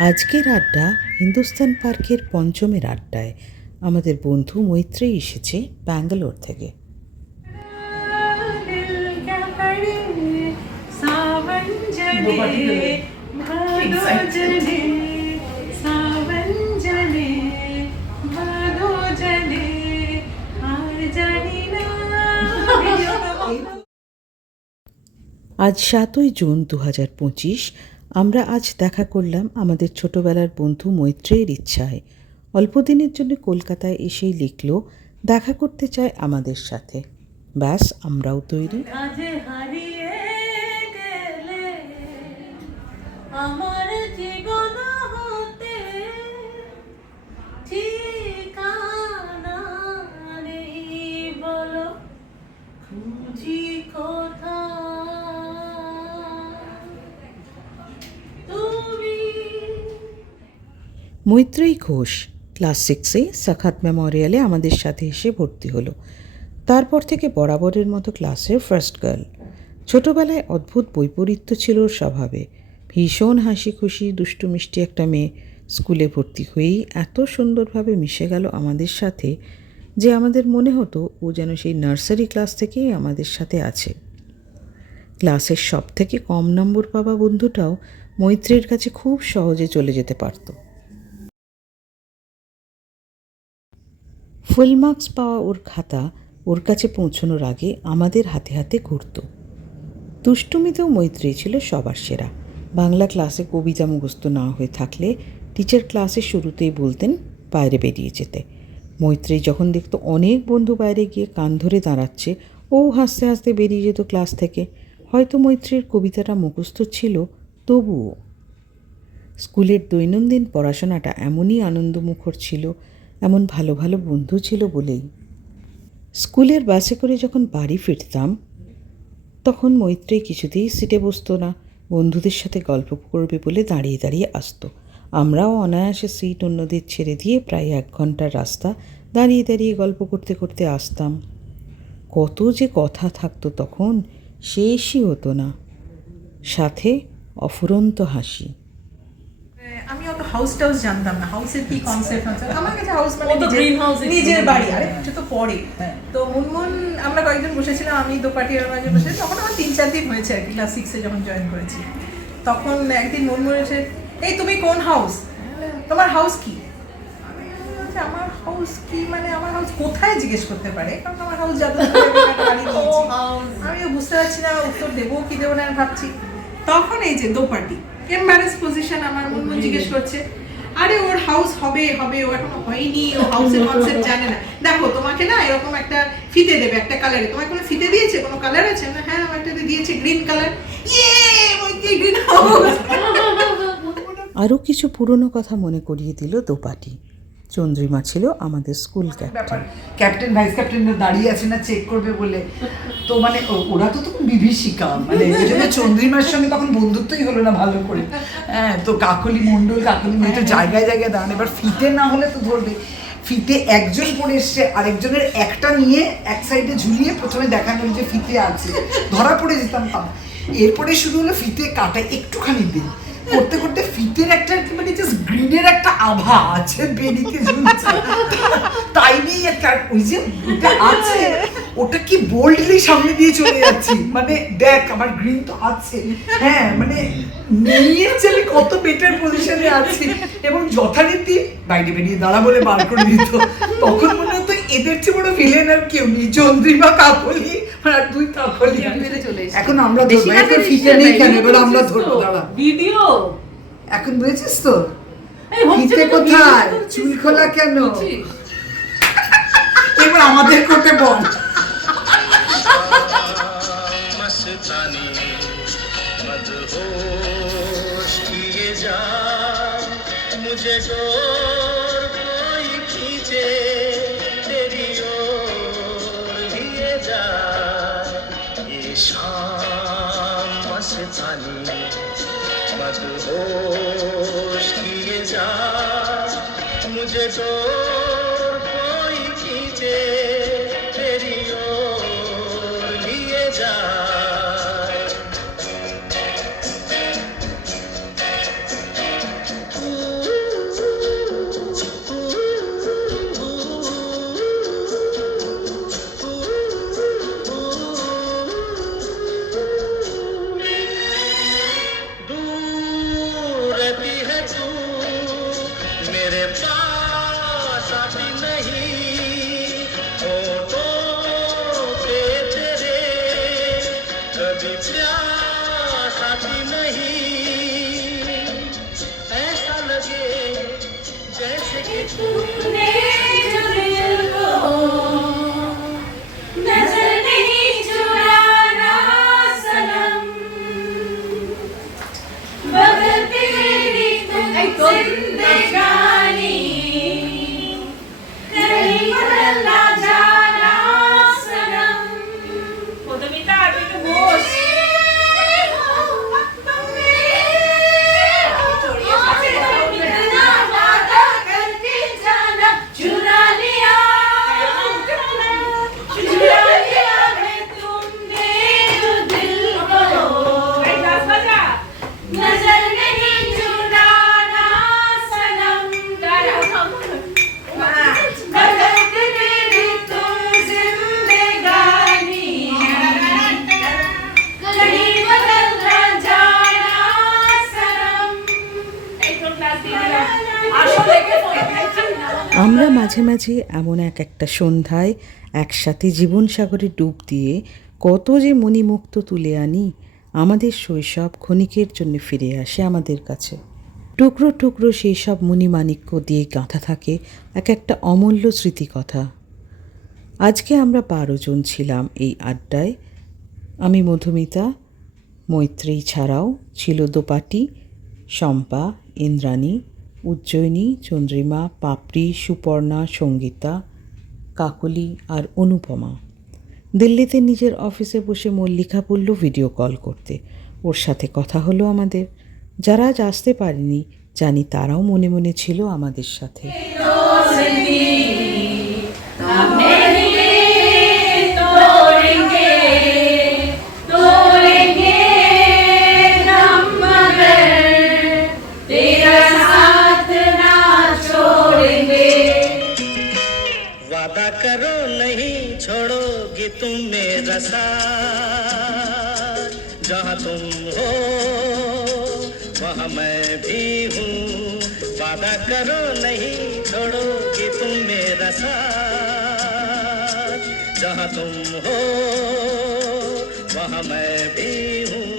আজকের আড্ডা হিন্দুস্তান পার্কের পঞ্চমের আড্ডায়। আমাদের বন্ধু মৈত্রী এসেছে ব্যাঙ্গালোর থেকে। আজ সাতই জুন দু হাজার পঁচিশ আমরা আজ দেখা করলাম আমাদের ছোটবেলার বন্ধু মৈত্রেয়ের ইচ্ছায়। অল্পদিনের জন্য কলকাতায় এসেই লিখল, দেখা করতে চায় আমাদের সাথে। ব্যাস, আমরাও তৈরি। আমার জীবন মৈত্রেয়ী ঘোষ, ক্লাস সিক্সে সাখাত মেমোরিয়ালে আমাদের সাথে এসে ভর্তি হলো। তারপর থেকে বরাবরের মতো ক্লাসের ফার্স্ট গার্ল। ছোটোবেলায় অদ্ভুত বৈপরীত্য ছিল ওর স্বভাবে। ভীষণ হাসি খুশি দুষ্টু, মিষ্টি একটা মেয়ে। স্কুলে ভর্তি হয়েই এত সুন্দরভাবে মিশে গেল আমাদের সাথে যে আমাদের মনে হতো ও যেন সেই নার্সারি ক্লাস থেকেই আমাদের সাথে আছে। ক্লাসের সব থেকে কম নম্বর পাওয়া বন্ধুটাও মৈত্রীর কাছে খুব সহজে চলে যেতে পারতো। ফুল মার্কস পাওয়া ওর খাতা ওর কাছে পৌঁছানোর আগে আমাদের হাতে হাতে ঘুরত। দুষ্টুমিতেও মৈত্রী ছিল সবার সেরা। বাংলা ক্লাসে কবিতা মুখস্থ না হয়ে থাকলে টিচার ক্লাসের শুরুতেই বলতেন, বাইরে বেরিয়ে যেতে। মৈত্রী যখন দেখত অনেক বন্ধু বাইরে গিয়ে কান ধরে দাঁড়াচ্ছে, ও হাসতে হাসতে বেরিয়ে যেত ক্লাস থেকে। হয়তো মৈত্রীর কবিতাটা মুখস্থ ছিল, তবুও। স্কুলের দৈনন্দিন পড়াশোনাটা এমনই আনন্দমুখর ছিল এমন ভালো ভালো বন্ধু ছিল বলেই। স্কুলের বাসে করে যখন বাড়ি ফিরতাম, তখন মৈত্রী কিছুতেই সিটে বসতো না, বন্ধুদের সাথে গল্প করবে বলে দাঁড়িয়ে দাঁড়িয়ে আসতো। আমরাও অনায়াসে সিট অন্যদের ছেড়ে দিয়ে প্রায় এক ঘণ্টার রাস্তা দাঁড়িয়ে দাঁড়িয়ে গল্প করতে করতে আসতাম। কত যে কথা থাকতো তখন শেষই হতো না। সাথে অফুরন্ত হাসি। হাউস টাউস জানতাম না। হাউসের কি কনসেপ্ট আছে? আমার কাছে হাউস মানে ও তো নিজের- বাড়ি। আরে এটা তো পরে। তো মুনমুন আমরা কয়েকজন বসেছিলাম আমি দোপাটিয়ার মাঝে বসে। তখন আমার তিন চার দিন হয়েছে আর কি ক্লাস সিক্সে যখন জয়েন করেছি। তখন একদিন মুনমুন এসে এই তুমি কোন হাউস তোমার হাউস কি? আমার হাউস কি? মানে আমার হাউস কোথায় জিজ্ঞেস করতে পারে? কারণ আমার হাউস বাড়ি আমিও বুঝতে পারছি না উত্তর দেবো কি দেবো না ভাবছি। তখন এই যে দোপাটি এম্বারেস পজিশন আমার মুনমুন জিজ্ঞেস করছে আরে ওর হাউস হবে হবে ও এখনও হয়নি ও হাউসের কনসেপ্ট জানে না। দেখো তোমাকে না এরকম একটা ফিতে দেবে একটা কালারে তোমাকে কোনো ফিতে দিয়েছে? কোনো কালার আছে? না হ্যাঁ আমার একটা দিয়েছে গ্রিন কালার ইয়ে ওই গ্রিন হাউস আরও কিছু পুরনো কথা মনে করিয়ে দিল দোপাটি। চন্দ্রিমা ছিল আমাদের স্কুল ক্যাপ্টেন ক্যাপ্টেন ভাইস ক্যাপ্টেনরা দাঁড়িয়ে আছে না চেক করবে বলে? তো মানে ওরা তো তখন বিভীষিকা মানে চন্দ্রিমার সঙ্গে তখন বন্ধুত্বই হলো না ভালো করে। হ্যাঁ তো কাকলি মণ্ডল কাকলি তো জায়গায় জায়গায় দাঁড়ানো। এবার ফিতে না হলে তো ধরবে। ফিতে একজন পরে এসছে আরেকজনের একটা নিয়ে এক সাইডে ঝুলিয়ে প্রথমে দেখানো যে ফিতে আছে। ধরা পড়ে যেতাম তা এরপরে শুরু হলো ফিতে কাটা একটুখানি দিন। করতে করতে ফিতের একটা মানে জাস্ট গ্রিনের একটা আভা আছে বেরিকে ঝুলছে। তাই নিয়ে একটা ওই যে আছে ওটা কি বোল্ডলি সামনে দিয়ে চলে যাচ্ছি? মানে দেখ আমার গ্রিন তো আছে। হ্যাঁ মানে নিয়ে আমি কত বেটার পজিশনে আছি। এবং যথারীতি বাইরে বেরিয়ে দাঁড়া বলে বার করে দিত। তখন মনে হতো এদের চেয়ে বড় ভিলেন আর কেউ নেই। চন্দ্রিমা কাকলি আর তুই কাকলি। এখন আমরা ধরবো। এখন নেই কেন? এবার আমরা ধরবো। দাঁড়া। ভিডিও এখন বুঝেছিস তো? ফিতে কোথায়? চুল খোলা কেন? এবার আমাদের করতে বল। যে জোর কই খিচে তেরিও ভিয়ে যায়। এ শাম মাসে পানি মধুর দিয়ে যায়। মুঝে জোর কই খিচে তেরিও ভিয়ে যায়। प्यास नहीं ऐसा लगे जैसे कि तूने আমরা মাঝে মাঝে এমন এক একটা সন্ধ্যায় একসাথে জীবন সাগরে ডুব দিয়ে কত যে মণিমুক্ত তুলে আনি, আমাদের শৈশব ক্ষণিকের জন্য ফিরে আসে আমাদের কাছে। টুকরো টুকরো সেই সব মণিমাণিক্য দিয়ে গাঁথা থাকে এক একটা অমূল্য স্মৃতিকথা। আজকে আমরা বারো জন ছিলাম এই আড্ডায়। আমি মধুমিতা, মৈত্রী ছাড়াও ছিল দোপাটি, শম্পা, ইন্দ্রাণী উজ্জয়িনী, চন্দ্রিমা, পাপড়ি, সুপর্ণা, সঙ্গীতা, কাকলি আর অনুপমা। দিল্লিতে নিজের অফিসে বসে মল্লিকা বলল, ভিডিও কল করতে। ওর সাথে কথা হলো আমাদের। যারা আজ আসতে পারেনি, জানি তারাও মনে মনে ছিল আমাদের সাথে। मेरा जहाँ तुम हो, वहाँ मैं भी हूँ। वादा करो नहीं, छोड़ो कि तुम मेरा साथ। जहाँ तुम हो, वहाँ मैं भी हूँ।